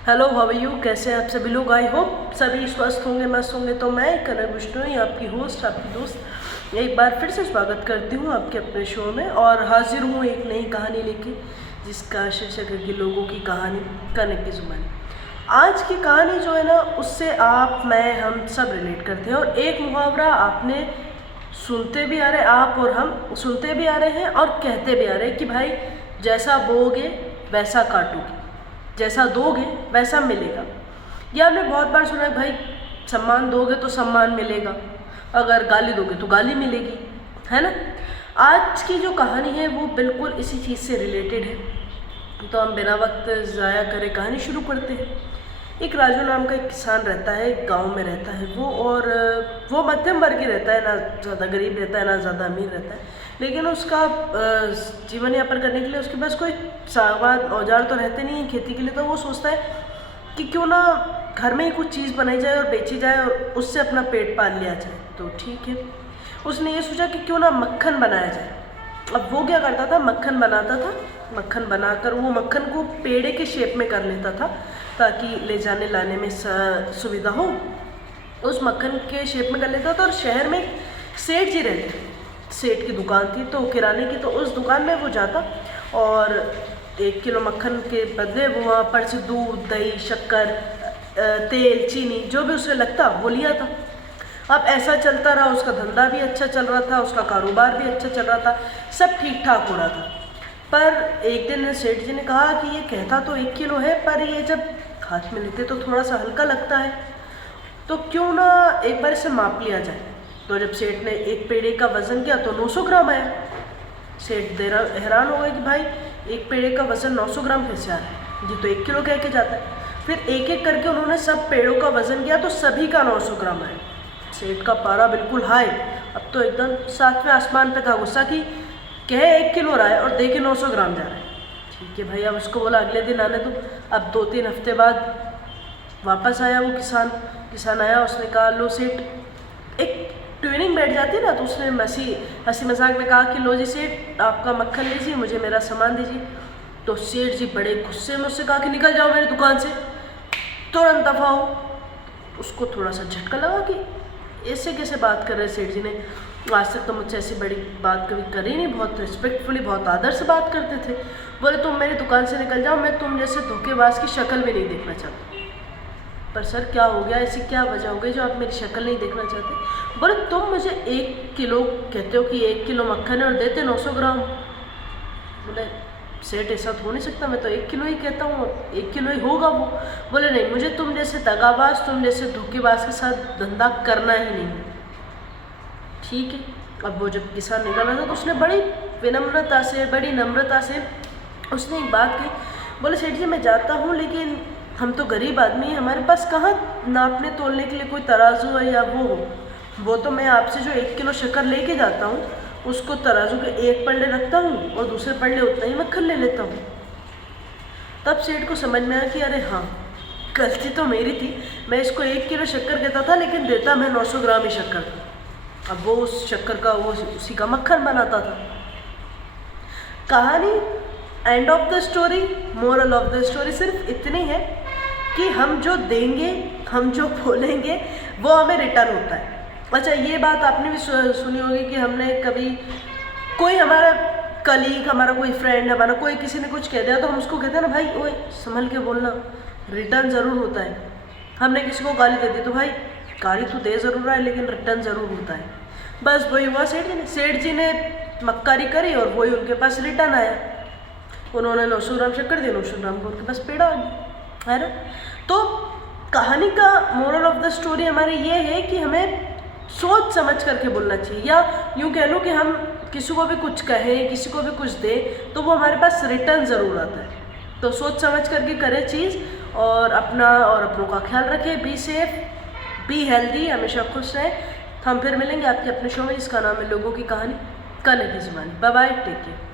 Hello, how are you? कैसे हैं आप सभी लोग? आई होप सभी स्वस्थ होंगे, मस्त होंगे। तो मैं कनक विष्णु, आपकी होस्ट, आपकी दोस्त, एक बार फिर से स्वागत करती हूँ आपके अपने शो में और हाजिर हूँ एक नई कहानी लेके, जिसका शीर्षक है कि लोगों की कहानी, कनक की जुबानी। आज की कहानी जो है ना, उससे आप, मैं, हम सब रिलेट करते हैं। और एक मुहावरा आपने सुनते भी आ रहे, आप और हम सुनते भी आ रहे हैं और कहते भी आ रहे हैं कि भाई जैसा बोओगे वैसा काटोगे, जैसा दोगे वैसा मिलेगा। ये आपने बहुत बार सुना है, भाई सम्मान दोगे तो सम्मान मिलेगा, अगर गाली दोगे तो गाली मिलेगी, है ना। आज की जो कहानी है वो बिल्कुल इसी चीज़ से रिलेटेड है। तो हम बिना वक्त ज़ाया करे कहानी शुरू करते हैं। एक राजू नाम का एक किसान रहता है, एक गांव में रहता है वो, और वो मध्यम वर्गीय रहता है, ना ज़्यादा गरीब रहता है ना ज़्यादा अमीर रहता है। लेकिन उसका जीवन यापन करने के लिए उसके पास कोई सामान औजार तो रहते नहीं है खेती के लिए। तो वो सोचता है कि क्यों ना घर में ही कुछ चीज़ बनाई जाए और बेची जाए और उससे अपना पेट पाल लिया जाए। तो ठीक है, उसने ये सोचा कि क्यों ना मक्खन बनाया जाए। अब वो क्या करता था, मक्खन बनाता था। मक्खन बनाकर वो मक्खन को पेड़े के शेप में कर लेता था ताकि ले जाने लाने में सुविधा हो। उस मक्खन के शेप में कर लेता था। और शहर में सेठ जी रहते थे, सेठ की दुकान थी तो किराने की। तो उस दुकान में वो जाता और 1 किलो मक्खन के बदले वो वहाँ पर से दूध, दही, शक्कर, तेल, चीनी, जो भी उसे लगता वो लिया था। अब ऐसा चलता रहा, उसका धंधा भी अच्छा चल रहा था, उसका कारोबार भी अच्छा चल रहा था, सब ठीक ठाक हो रहा था। पर एक दिन सेठ जी ने कहा कि ये कहता तो 1 किलो है, पर ये जब हाथ में लेते तो थोड़ा सा हल्का लगता है, तो क्यों ना एक बार इसे माप लिया जाए। तो जब सेठ ने एक पेड़े का वजन किया तो 900 ग्राम आया। सेठ हैरान हो गए कि भाई एक पेड़े का वजन 900 ग्राम कैसे आ रहा है, ये तो 1 किलो कह के जाता है। फिर एक एक करके उन्होंने सब पेड़ों का वजन किया तो सभी का 900 ग्राम आया। सेठ का पारा बिल्कुल हाई, अब तो एकदम 7वें आसमान पे था। गुस्सा की कहे 1 किलो रहा है और देखे 900 ग्राम जा रहा है। ठीक है भाई, अब उसको बोला अगले दिन आने दो। अब 2-3 हफ्ते बाद वापस आया वो किसान आया। उसने कहा लो सेठ, एक ट्यूनिंग बैठ जाती है ना, तो उसने हंसी मजाक में कहा कि लो जी सेठ, आपका मक्खन लीजिए, मुझे मेरा सामान दीजिए। तो सेठ जी बड़े गुस्से में उससे कहा कि निकल जाओ मेरी दुकान से, तुरंत दफा हो। उसको थोड़ा सा झटका लगा कि ऐसे कैसे बात कर रहे सेठ जी ने, आज तक तो मुझसे ऐसी बड़ी बात कभी करी नहीं, बहुत रिस्पेक्टफुली, बहुत आदर से बात करते थे। बोले तुम मेरी दुकान से निकल जाओ, मैं तुम जैसे धोखेबाज की शक्ल भी नहीं देखना चाहता। पर सर क्या हो गया, ऐसी क्या वजह हो गई जो आप मेरी शक्ल नहीं देखना चाहते? बोले तुम मुझे 1 किलो कहते हो कि 1 किलो मक्खन है और देते 900 ग्राम। बोले सेठ ऐसा तो हो नहीं सकता, मैं तो 1 किलो ही कहता हूँ, 1 किलो ही होगा वो। बोले नहीं, मुझे तुम जैसे दगाबाज, तुम जैसे धोखेबाज के साथ धंधा करना ही नहीं। ठीक है, अब वो जब किसान निकल रहा था तो उसने बड़ी विनम्रता से, बड़ी नम्रता से उसने एक बात कही। बोले सेठ जी मैं जाता हूँ, लेकिन हम तो गरीब आदमी हैं, हमारे पास कहाँ नापने तोलने के लिए कोई तराजू है या वो तो मैं आपसे जो 1 किलो शक्कर लेके जाता हूँ उसको तराजू के एक पल्ले रखता हूँ और दूसरे पल्ले उतना ही मक्खन ले लेता हूँ। तब सेठ को समझ में आया कि अरे हाँ, गलती तो मेरी थी, मैं इसको 1 किलो शक्कर कहता था लेकिन देता मैं 900 ग्राम ही शक्कर था। अब वो उस शक्कर का वो उसी का मक्खन बनाता था। कहानी, end of the story, moral of the story सिर्फ इतनी है कि हम जो देंगे, हम जो बोलेंगे वो हमें रिटर्न होता है। अच्छा, ये बात आपने भी सुनी होगी कि हमने कभी कोई हमारा कलीग, हमारा कोई फ्रेंड, हमारा कोई किसी ने कुछ कह दिया तो हम उसको कहते हैं ना भाई ओए संभल के बोलना, रिटर्न ज़रूर होता है। हमने किसी को गाली दे दी तो भाई गाली तो दे ज़रूर रहा है लेकिन रिटर्न ज़रूर होता है। बस वही हुआ सेठ जी ने मक्कारी करी और वही उनके पास रिटर्न आया। उन्होंने 900 ग्राम शक्कर दी, 900 ग्राम का उनके पास पेड़ा आ गया, है ना। तो कहानी का मोरल ऑफ द स्टोरी हमारी ये है कि हमें सोच समझ करके बोलना चाहिए, या यूँ कह लो कि हम किसी को भी कुछ कहें, किसी को भी कुछ दें तो वो हमारे पास रिटर्न ज़रूर आता है। तो सोच समझ करके करें चीज़ और अपना और अपनों का ख्याल रखें। बी सेफ, बी हेल्दी, हमेशा खुश रहें। हम फिर मिलेंगे आपके अपने शो में जिसका नाम है लोगों की कहानी, कनक की जुबानी। Bye bye, take care.